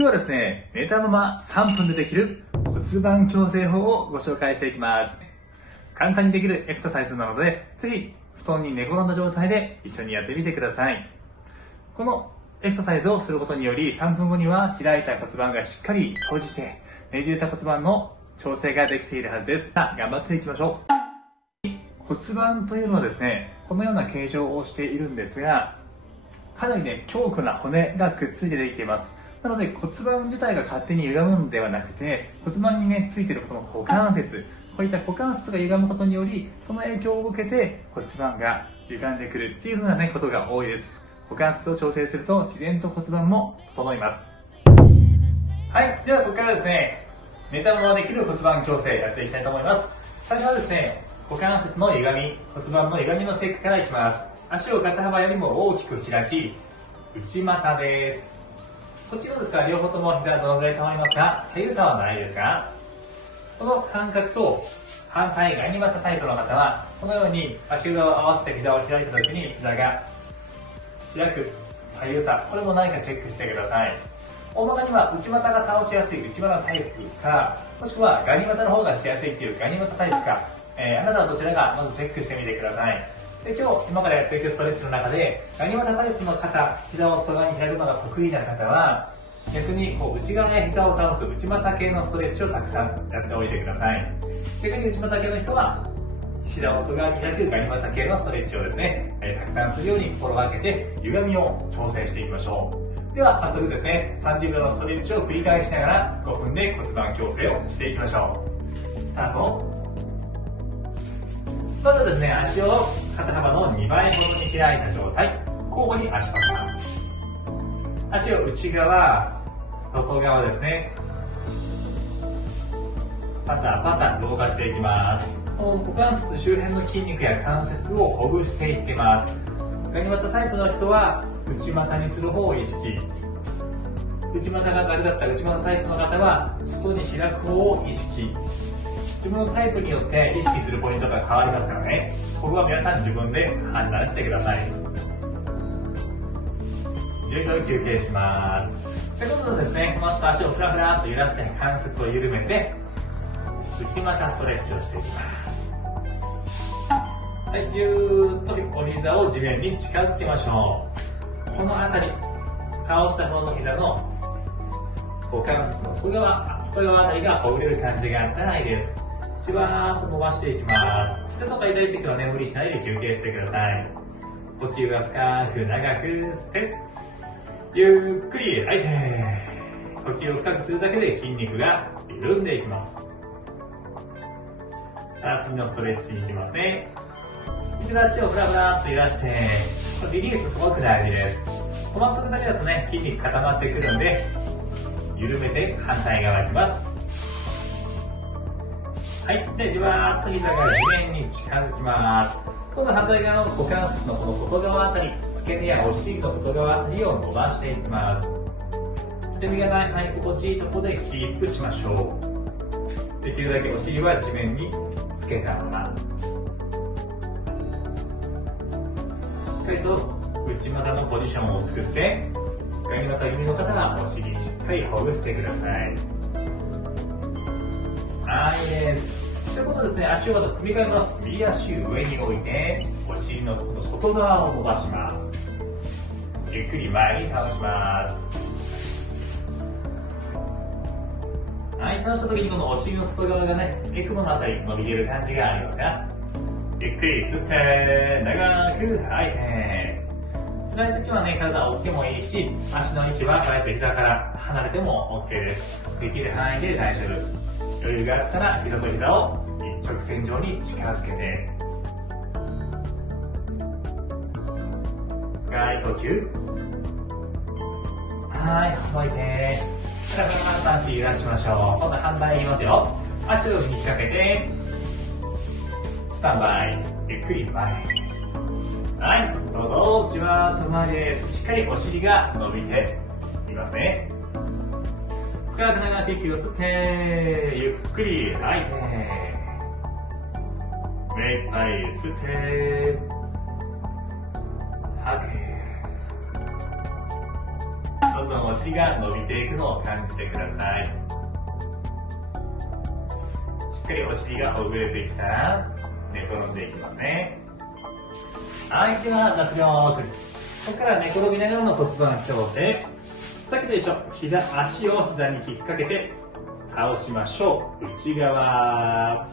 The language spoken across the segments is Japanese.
日はですね、寝たまま3分でできる骨盤矯正法をご紹介していきます。簡単にできるエクササイズなので、ぜひ布団に寝転んだ状態で一緒にやってみてください。このエクササイズをすることにより、3分後には開いた骨盤がしっかり閉じて、ねじれた骨盤の調整ができているはずです。さあ、頑張っていきましょう。骨盤というのはですね、このような形状をしているんですが、かなりね、強固な骨がくっついてできています。なので骨盤自体が勝手に歪むんではなくて、骨盤にね、ついているこの股関節、こういった股関節が歪むことにより、その影響を受けて骨盤が歪んでくるっていう風なね、ことが多いです。股関節を調整すると自然と骨盤も整います。はい、ではここからですね、寝たままできる骨盤矯正やっていきたいと思います。最初はですね、股関節の歪み、骨盤の歪みのチェックからいきます。足を肩幅よりも大きく開き、内股です。こっちのですから両方とも膝はどのぐらい溜まりますか？左右差はないですか？この感覚と反対ガニ股タイプの方は、このように足裏を合わせて膝を開いた時に膝が開く左右差、これも何かチェックしてください。大まかには内股が倒しやすい内股タイプか、もしくはガニ股の方がしやすいっていうガニ股タイプか、あなたはどちらかまずチェックしてみてください。で、今からやっていくストレッチの中で、ガニ股タイプの方、膝を外側に開くのが得意な方は、逆にこう内側や膝を倒す内股系のストレッチをたくさんやっておいてください。逆に内股系の人は、膝を外側に開くガニ股系のストレッチをですね、たくさんするように心がけて、歪みを調整していきましょう。では早速ですね、30秒のストレッチを繰り返しながら5分で骨盤矯正をしていきましょう。スタート。まずですね、足を肩幅の2倍ほどに開いた状態、交互に足パタ。足を内側、外側ですね、パタパタ動かしていきます。この股関節周辺の筋肉や関節をほぐしていってます。ガニ股タイプの人は内股にする方を意識、内股が楽だったら内股タイプの方は外に開く方を意識。自分のタイプによって意識するポイントが変わりますからね、ここは皆さん自分で判断してください。10秒休憩します。ということでですね、まず足をフラフラっと揺らして関節を緩めて内股ストレッチをしていきます。はい、ぎゅーっとお膝を地面に近づけましょう。この辺り、倒した方の膝の股関節の外側あたりがほぐれる感じがあったらいいです。じわーっと伸ばしていきます。膝とか痛い時はね、無理しないで休憩してください。呼吸は深く長く吸って、ゆっくり吐いて、呼吸を深くするだけで筋肉が緩んでいきます。さあ次のストレッチに行きますね。一度足をフラフラっと揺らして、リリースすごく大事です。止まっとくだけだとね、筋肉固まってくるんで、緩めて反対側行きます。はい。で、じわーっと膝が地面に近づきます。今度反対側の股関節のこの外側あたり、付け根やお尻の外側あたりを伸ばしていきます。痛みがない心地いいところでキープしましょう。できるだけお尻は地面につけたまま。しっかりと内股のポジションを作って、ガニ股気味の方はお尻しっかりほぐしてください。はい、いいです。ということでですね、足をまた組み替えます。右足上に置いて、お尻のこの外側を伸ばします。ゆっくり前に倒します。はい、倒した時にこのお尻の外側がね、エクボのあたり伸びている感じがありますか？ゆっくり吸って、長く吐いて。辛い時はね、体を折ってもいいし、足の位置はこうやって膝から離れても OK です。できる範囲で大丈夫。余裕があったら膝と膝を一直線上に近づけて、深い呼吸。はい、ほどいて、フラフラっと足揺らしましょう。今度反対いきますよ。足を上に引っ掛けてスタンバイ、ゆっくり前。はい、どうぞ。じわーっと前です。しっかりお尻が伸びていますね。深く長く息を吸って、ゆっくり吐いて、目いっぱい吸って、吐け。どんどんお尻が伸びていくのを感じてください。しっかりお尻がほぐれてきたら寝転んでいきますね。はい、では脱力。ここから寝転びながらの骨盤矯正。さっきと一緒、足を膝に引っ掛けて倒しましょう。内側。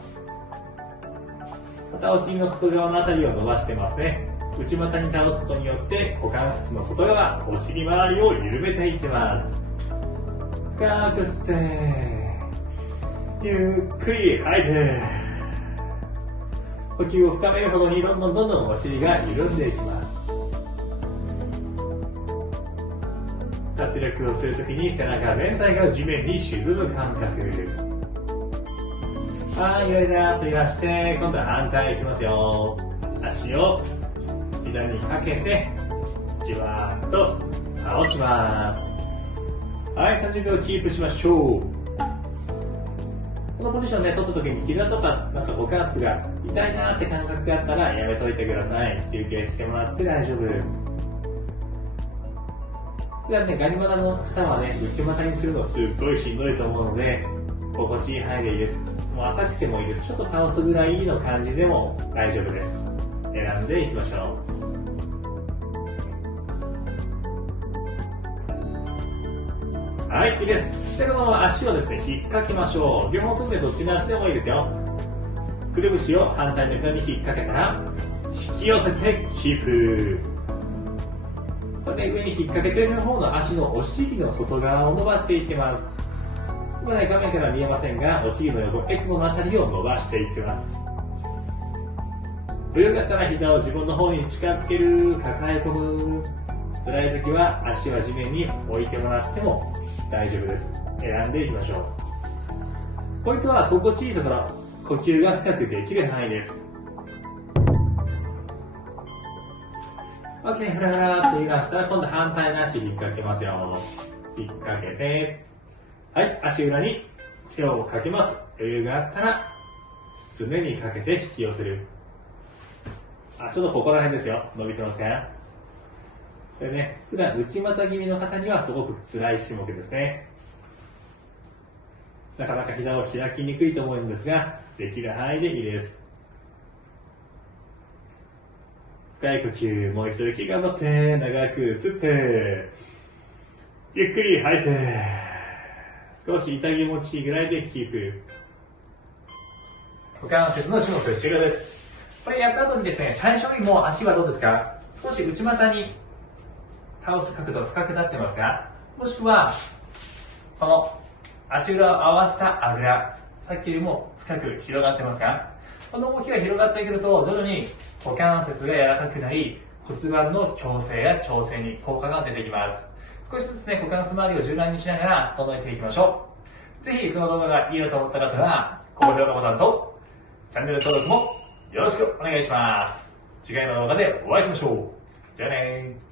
またお尻の外側のあたりを伸ばしてますね。内股に倒すことによって股関節の外側、お尻周りを緩めていってます。深く吸ってゆっくり吐いて、呼吸を深めるほどにどんどんお尻が緩んでいきます。脱力をするときに背中全体が地面に沈む感覚。はい、ゆらゆらと揺らして、今度は反対いきますよ。足を膝にかけてじわーっと倒します。はい、30秒キープしましょう。このポジションで取った時に膝とかなんか股関節が痛いなーって感覚があったらやめといてください。休憩してもらって大丈夫。普段ね、ガニ股の方はね、内股にするのすっごいしんどいと思うので、心地いい範囲でいいです。もう浅くてもいいです。ちょっと倒すぐらいの感じでも大丈夫です。選んでいきましょう。はい、いいです。で、このまま足をですね、引っ掛けましょう。両方ともどっちの足でもいいですよ。くるぶしを反対の膝に引っ掛けたら、引き寄せてキープ。これで上に引っ掛けている方の足のお尻の外側を伸ばしていってます。今ね、画面から見えませんが、お尻の横、エクボのあたりを伸ばしていってます。よかったら膝を自分の方に近づける、抱え込む。辛い時は足は地面に置いてもらっても大丈夫です。選んでいきましょう。ポイントは心地いいところ、呼吸が深くできる範囲です。OK、ふらふらって揺らしたら今度反対の足引っ掛けますよ。引っ掛けて、はい、足裏に手をかけます。余裕があったらすねにかけて引き寄せる。ちょっとここら辺ですよ。伸びてますか？でね、普段内股気味の方にはすごく辛い種目ですね。なかなか膝を開きにくいと思うんですが、できる範囲でいいです。深い呼吸、もう一度息頑張って、長く吸って、ゆっくり吐いて、少し痛気持ちいいぐらいでキープ。股関節の種目終了です。これやった後にですね、最初よりも足はどうですか？少し内股に倒す角度深くなってますが、もしくはこの足裏を合わせたあぐら、さっきよりも深く広がってますか？この動きが広がってくると徐々に股関節が柔らかくなり、骨盤の矯正や調整に効果が出てきます。少しずつね、股関節周りを柔軟にしながら整えていきましょう。ぜひこの動画がいいなと思った方は高評価ボタンとチャンネル登録もよろしくお願いします。次回の動画でお会いしましょう。じゃあねー。